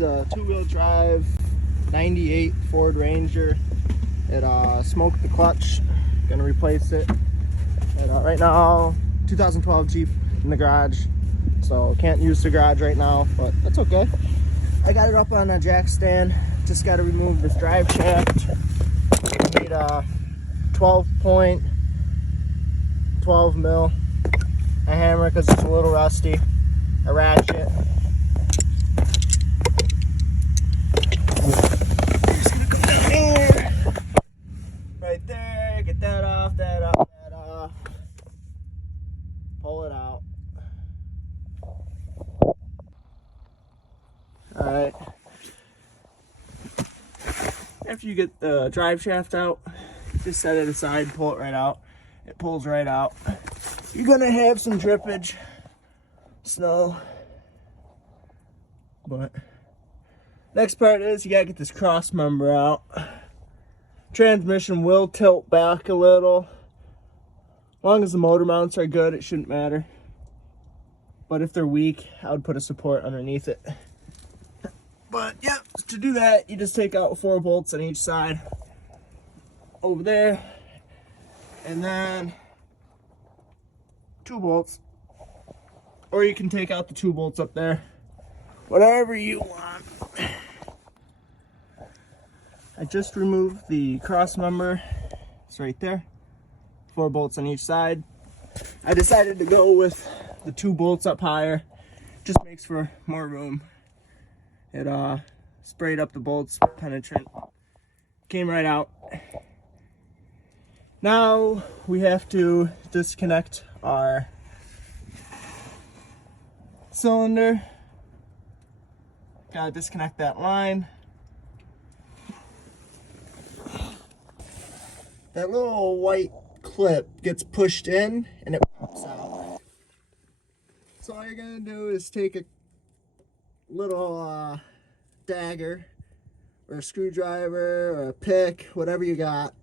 is a two-wheel drive 98 Ford Ranger. It smoked the clutch. Gonna replace it. And right now, 2012 Jeep in the garage. So can't use the garage right now, but that's okay. I got it up on a jack stand. Just got to remove this drive shaft. I need a 12 mil, a hammer because it's a little rusty, a ratchet. Just gonna come down here, right there, get that off, that off, that off, pull it out. All right. After you get the drive shaft out, just set it aside, pull it right out. It pulls right out. You're gonna have some drippage, snow, but next part is you gotta get this cross member out. Transmission will tilt back a little. As long as the motor mounts are good, it shouldn't matter. But if they're weak, I would put a support underneath it. But yeah, to do that, you just take out 4 bolts on each side over there, and then 2 bolts, or you can take out the 2 bolts up there, whatever you want. I just removed the cross member. It's right there, 4 bolts on each side. I decided to go with the 2 bolts up higher. Just makes for more room. It sprayed up the bolts, penetrant, came right out. Now we have to disconnect our cylinder. Gotta disconnect that line. That little white clip gets pushed in and it pops out. So all you're gonna do is take a little dagger or a screwdriver or a pick, whatever you got,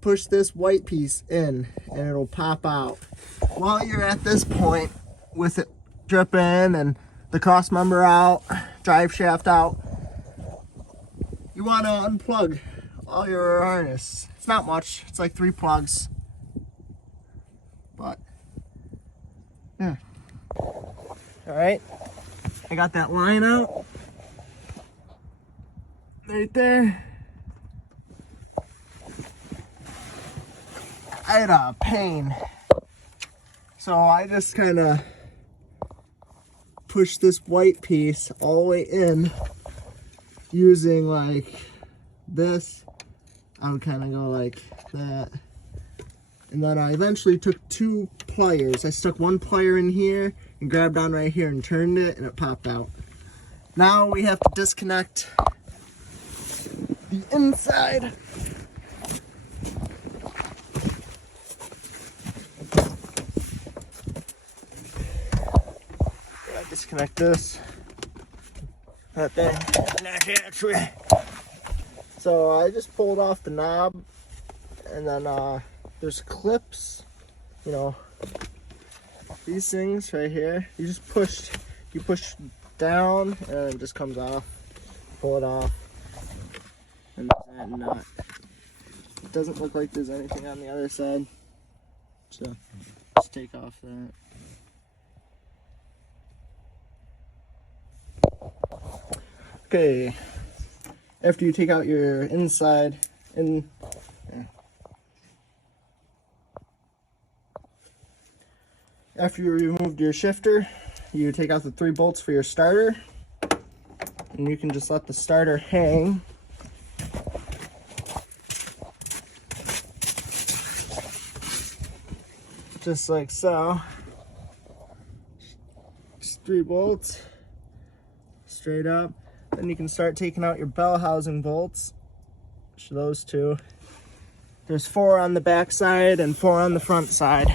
push this white piece in and it'll pop out. While you're at this point with it dripping and the cross member out, drive shaft out, you want to unplug all your harness. It's not much, it's like 3 plugs, but yeah. All right, I got that line out right there. I had a pain, so I just kind of pushed this white piece all the way in using like this. I would kind of go like that, and then I eventually took 2 pliers. I stuck 1 plier in here and grabbed on right here and turned it, and it popped out. Now we have to disconnect the inside. Disconnect this, that thing, naturally. So I just pulled off the knob, and then there's clips, you know, these things right here. You push down, and it just comes off. Pull it off, and there's that nut. It doesn't look like there's anything on the other side, so just take off that. Okay, after you take out your inside, after you removed your shifter, you take out the 3 bolts for your starter, and you can just let the starter hang. Just like so. Just 3 bolts, straight up. Then you can start taking out your bell housing bolts. So those 2. There's 4 on the back side and 4 on the front side.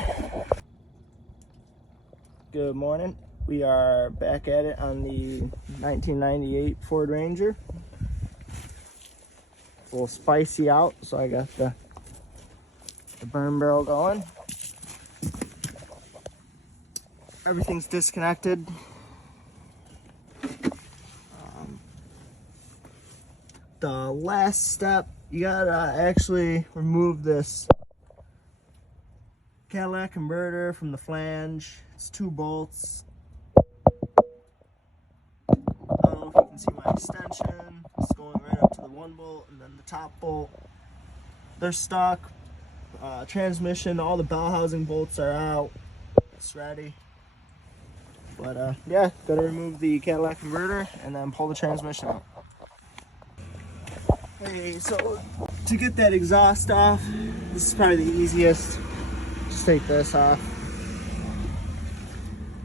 Good morning. We are back at it on the 1998 Ford Ranger. It's a little spicy out, so I got the burn barrel going. Everything's disconnected. The last step, you gotta actually remove this catalytic converter from the flange. It's 2 bolts. I don't know if you can see my extension. It's going right up to the 1 bolt and then the top bolt. They're stuck. Transmission, all the bell housing bolts are out. It's ready. But yeah, gotta remove the catalytic converter and then pull the transmission out. Hey, so to get that exhaust off, this is probably the easiest. Just take this off.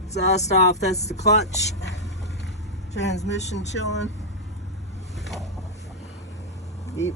Exhaust off, that's the clutch. Transmission chilling. Keep